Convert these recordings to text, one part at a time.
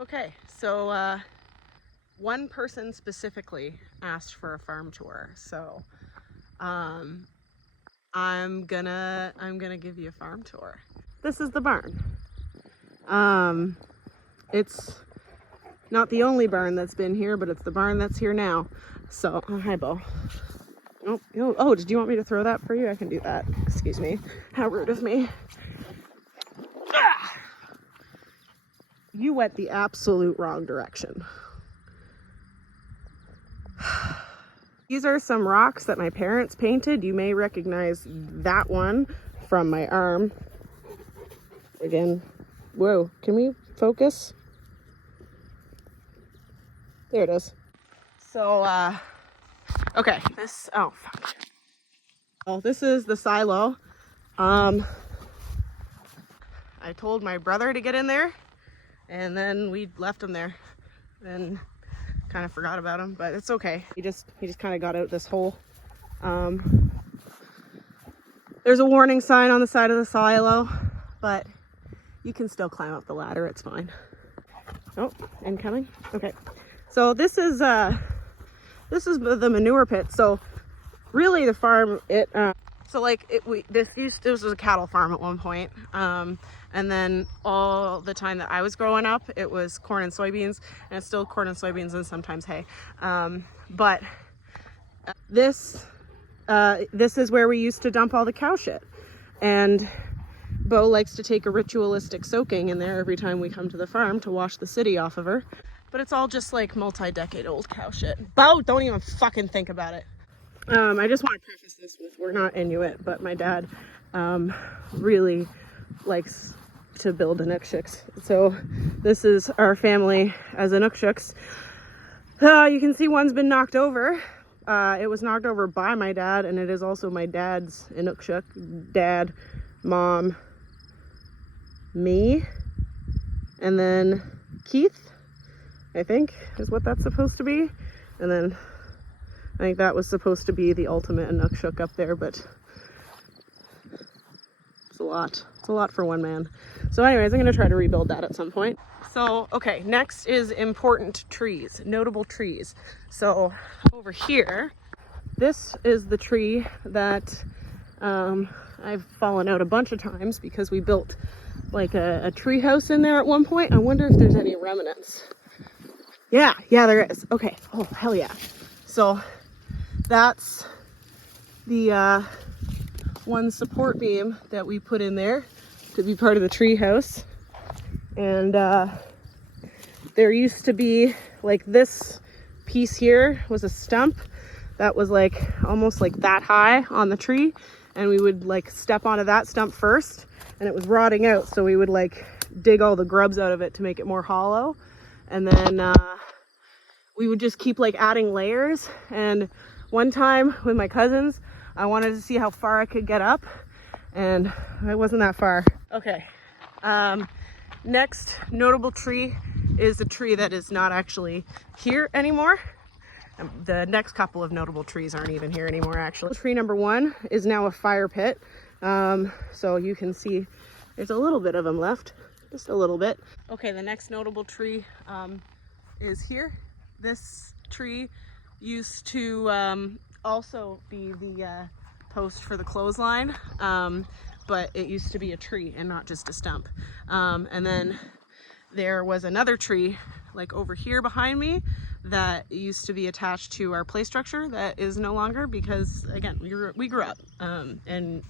Okay, so one person specifically asked for a farm tour, so I'm gonna give you a farm tour. This is the barn. It's not the only barn that's been here, but it's the barn that's here now. So, hi, Bo. Oh, did you want me to throw that for you? I can do that. Excuse me. How rude of me. Ah! You went the absolute wrong direction. These are some rocks that my parents painted. You may recognize that one from my arm. Again, whoa, can we focus? There it is. So, okay, oh, fuck. Well, this is the silo. I told my brother to get in there, and then we left him there and kind of forgot about him, but it's okay. He just kind of got out this hole. There's a warning sign on the side of the silo, but you can still climb up the ladder. It's fine. Oh, incoming. Okay. So this is the manure pit. So really the farm, this was a cattle farm at one point. And then all the time that I was growing up, it was corn and soybeans, and it's still corn and soybeans and sometimes hay. But this is where we used to dump all the cow shit. And Bo likes to take a ritualistic soaking in there every time we come to the farm to wash the city off of her. But it's all just like multi-decade old cow shit. Bo, don't even fucking think about it. I just want to preface this with, we're not Inuit, but my dad really likes to build Inukshuks. So this is our family as Inukshuks. You can see one's been knocked over. It was knocked over by my dad, and it is also my dad's Inukshuk. Dad, mom, me, and then Keith, I think, is what that's supposed to be. And then I think that was supposed to be the ultimate Inukshuk up there, but it's a lot. It's a lot for one man. So anyways, I'm going to try to rebuild that at some point. So, okay, next is important trees, notable trees. So over here, this is the tree that I've fallen out a bunch of times because we built like a tree house in there at one point. I wonder if there's any remnants. Yeah, there is. Okay. Oh, hell yeah. So that's the one support beam that we put in there to be part of the tree house. And there used to be like this piece here was a stump that was like almost like that high on the tree, and we would like step onto that stump first, and it was rotting out, so we would like dig all the grubs out of it to make it more hollow, and then we would just keep like adding layers. And one time with my cousins, I wanted to see how far I could get up, and it wasn't that far. Okay, next notable tree is a tree that is not actually here anymore. The next couple of notable trees aren't even here anymore, actually. Tree number 1 is now a fire pit. So you can see there's a little bit of them left, just a little bit. Okay, the next notable tree is here. This tree used to also be the post for the clothesline, but it used to be a tree and not just a stump. And then there was another tree like over here behind me that used to be attached to our play structure that is no longer, because again, we grew up and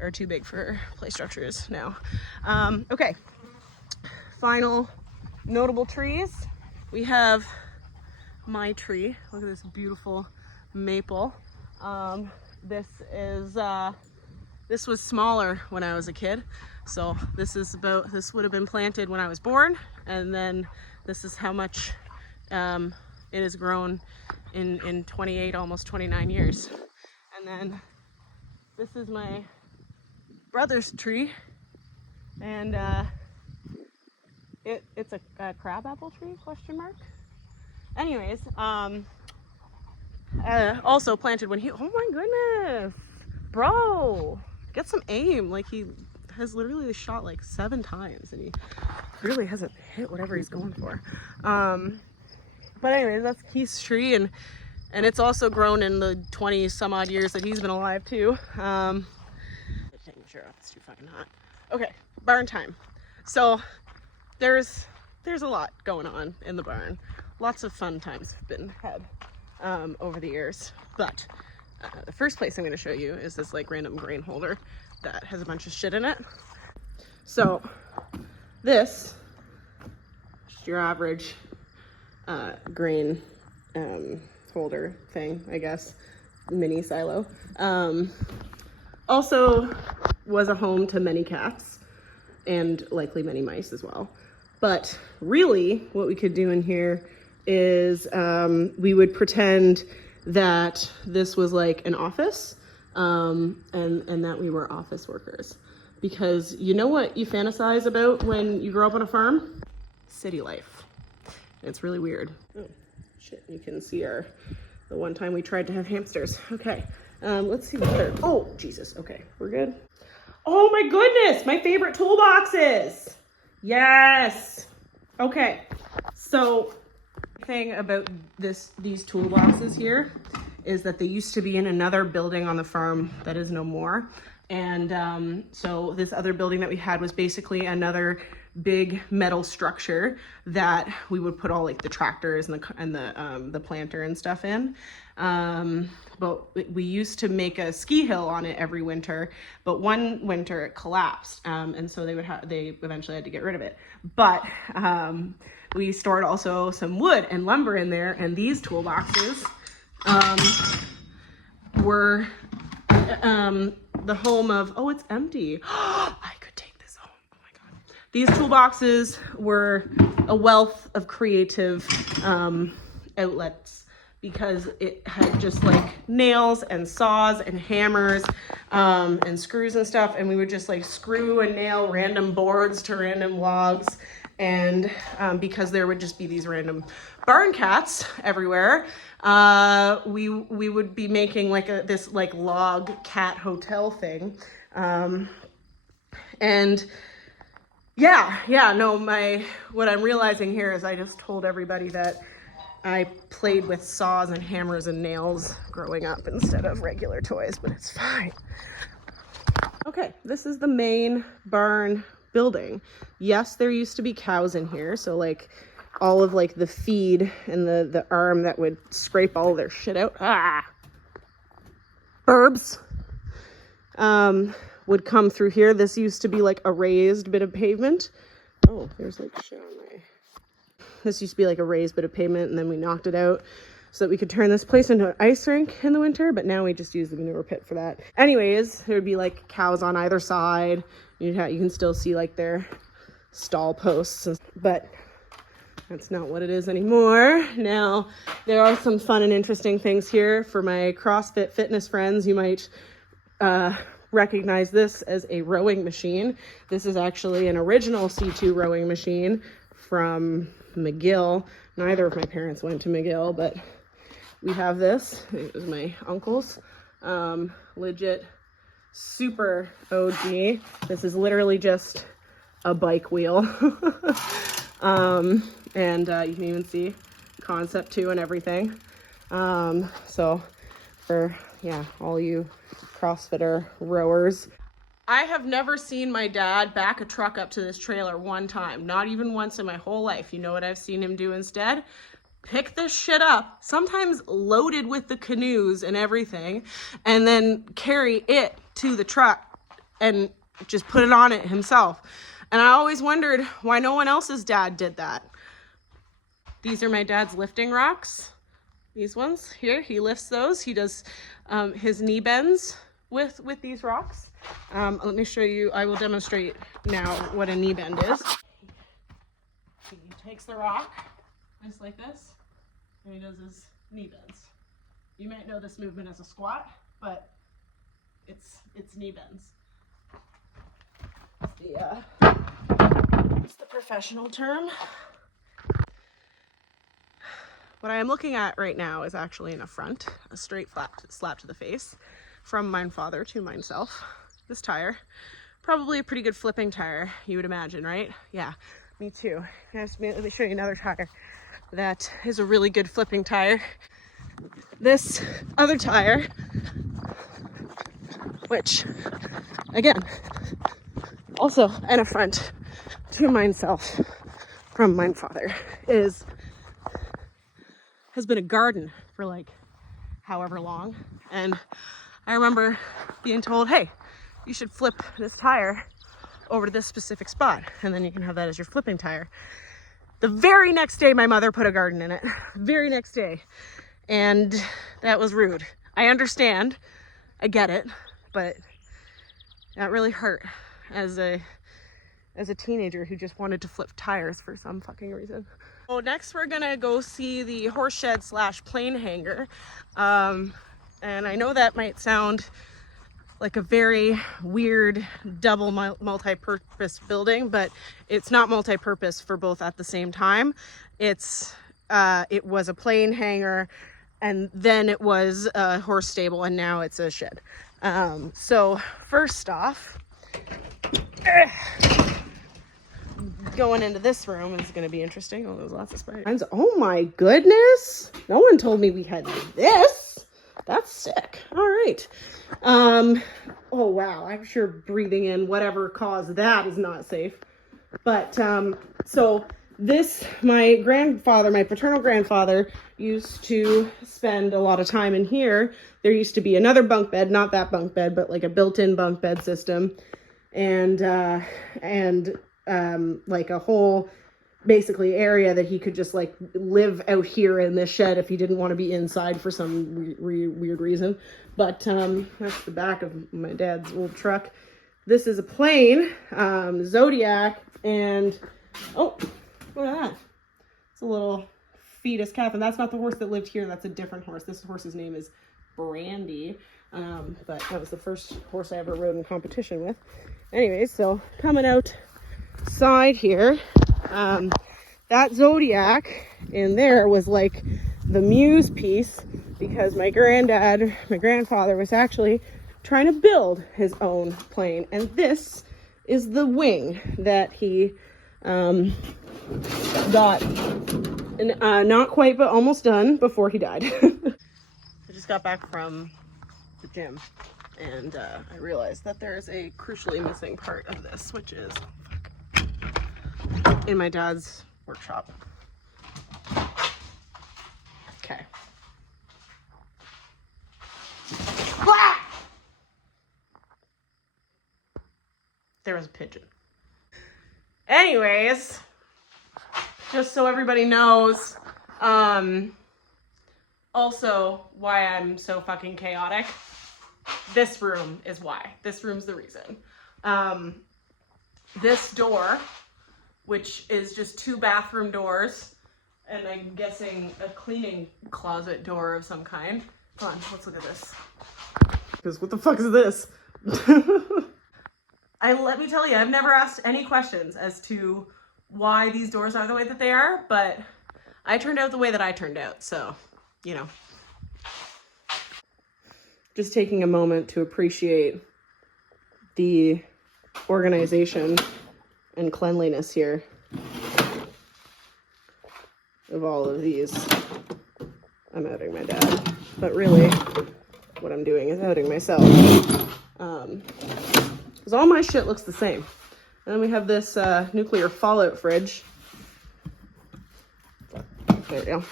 are too big for play structures now. Okay, final notable trees. We have my tree. Look at this beautiful maple. This was smaller when I was a kid, so this would have been planted when I was born, and then this is how much it has grown in 28, almost 29 years. And then this is my brother's tree, and it's a crabapple tree, question mark. Anyways, also planted when oh my goodness, bro, get some aim. Like, he has literally shot like 7 times and he really hasn't hit whatever he's going for. But anyways, that's Keith's tree, and it's also grown in the 20 some odd years that he's been alive too. Taking the chair off, it's too fucking hot. Okay, barn time. So there's a lot going on in the barn. Lots of fun times have been had over the years, but the first place I'm going to show you is this like random grain holder that has a bunch of shit in it. So this is your average grain holder thing, I guess, mini silo. Also was a home to many cats and likely many mice as well. But really what we could do in here is we would pretend that this was like an office and that we were office workers. Because you know what you fantasize about when you grow up on a farm? City life. It's really weird. Oh, shit, you can see the one time we tried to have hamsters. Okay, let's see what oh, Jesus, okay, we're good. Oh my goodness, my favorite toolboxes. Yes. Okay, so the thing about these toolboxes here is that they used to be in another building on the farm that is no more. And so this other building that we had was basically another big metal structure that we would put all like the tractors and the planter and stuff in. But we used to make a ski hill on it every winter, but one winter it collapsed. And so they eventually had to get rid of it. But we stored also some wood and lumber in there, and these toolboxes were the home of, oh, it's empty. I could take this home. Oh my God. These toolboxes were a wealth of creative outlets, because it had just like nails and saws and hammers and screws and stuff. And we would just like screw and nail random boards to random logs. And because there would just be these random barn cats everywhere, we would be making like this like log cat hotel thing. And what I'm realizing here is I just told everybody that I played with saws and hammers and nails growing up instead of regular toys, but it's fine. Okay, this is the main barn building. Yes, there used to be cows in here, so like all of like the feed and the arm that would scrape all their shit out, burbs, would come through here. This used to be like a raised bit of pavement. Oh, there's like shit on my... This used to be like a raised bit of pavement, and then we knocked it out so that we could turn this place into an ice rink in the winter, but now we just use the manure pit for that. Anyways, there would be like cows on either side. You can still see like their stall posts, but that's not what it is anymore. Now, there are some fun and interesting things here for my CrossFit fitness friends. You might recognize this as a rowing machine. This is actually an original C2 rowing machine from McGill. Neither of my parents went to McGill, but we have this. It was my uncle's. Legit super OG. This is literally just a bike wheel. And you can even see Concept 2 and everything. So for all you CrossFitter rowers, I have never seen my dad back a truck up to this trailer one time, not even once in my whole life. You know what I've seen him do instead? Pick this shit up, sometimes loaded with the canoes and everything, and then carry it to the truck and just put it on it himself. And I always wondered why no one else's dad did that. These are my dad's lifting rocks. These ones here, he lifts those. He does his knee bends with these rocks. Let me show you. I will demonstrate now what a knee bend is. He takes the rock just like this, and he does his knee bends. You might know this movement as a squat, but it's knee bends. It's the professional term. What I am looking at right now is actually an affront, a straight slap to the face from mine father to mineself. This tire Probably a pretty good flipping tire, you would imagine, right? Yeah, me too. Let me show you another tire that is a really good flipping tire. This other tire, which again, also an affront to myself from my father, has been a garden for like however long. And I remember being told, hey, you should flip this tire over to this specific spot, and then you can have that as your flipping tire. The very next day, my mother put a garden in it. Very next day. And that was rude. I understand. I get it. But that really hurt as a teenager who just wanted to flip tires for some fucking reason. So next we're gonna go see the horse shed / plane hangar. And I know that might sound like a very weird double multi-purpose building, but it's not multi-purpose for both at the same time. It was a plane hangar, and then it was a horse stable, and now it's a shed. So first off, going into this room is going to be interesting. Oh, there's lots of spiders. Oh my goodness! No one told me we had this. That's sick. All right. Oh wow, I'm sure breathing in whatever caused that is not safe. But so this, my paternal grandfather used to spend a lot of time in here. There used to be another bunk bed, not that bunk bed, but like a built-in bunk bed system, and like a whole basically area that he could just like live out here in this shed if he didn't want to be inside for some weird reason. But that's the back of my dad's old truck. This is a plane, Zodiac, and oh, look at that. It's a little fetus calf, and that's not the horse that lived here. That's a different horse. This horse's name is Brandy, but that was the first horse I ever rode in competition with. Anyways, so coming outside here, that Zodiac in there was like the muse piece, because my grandfather was actually trying to build his own plane, and this is the wing that he got not quite but almost done before he died. I just got back from the gym, and I realized that there is a crucially missing part of this, which is in my dad's workshop. Okay. There was a pigeon. Anyways, just so everybody knows, also why I'm so fucking chaotic. This room is why. This room's the reason. This door, which is just 2 bathroom doors, and I'm guessing a cleaning closet door of some kind. Come on, let's look at this. Because what the fuck is this? Let me tell you, I've never asked any questions as to why these doors are the way that they are, but I turned out the way that I turned out, so, you know. Just taking a moment to appreciate the organization and cleanliness here of all of these. I'm outing my dad, but really what I'm doing is outing myself. Because all my shit looks the same. And then we have this nuclear fallout fridge. There we go.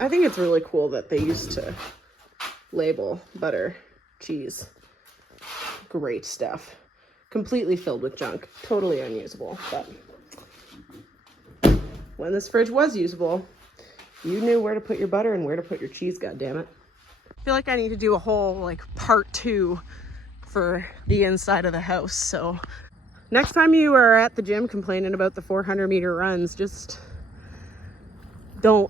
I think it's really cool that they used to label butter, cheese. Great stuff. Completely filled with junk. Totally unusable. But when this fridge was usable, you knew where to put your butter and where to put your cheese, goddammit. I feel like I need to do a whole like part 2 for the inside of the house. So next time you are at the gym complaining about the 400-meter runs, just don't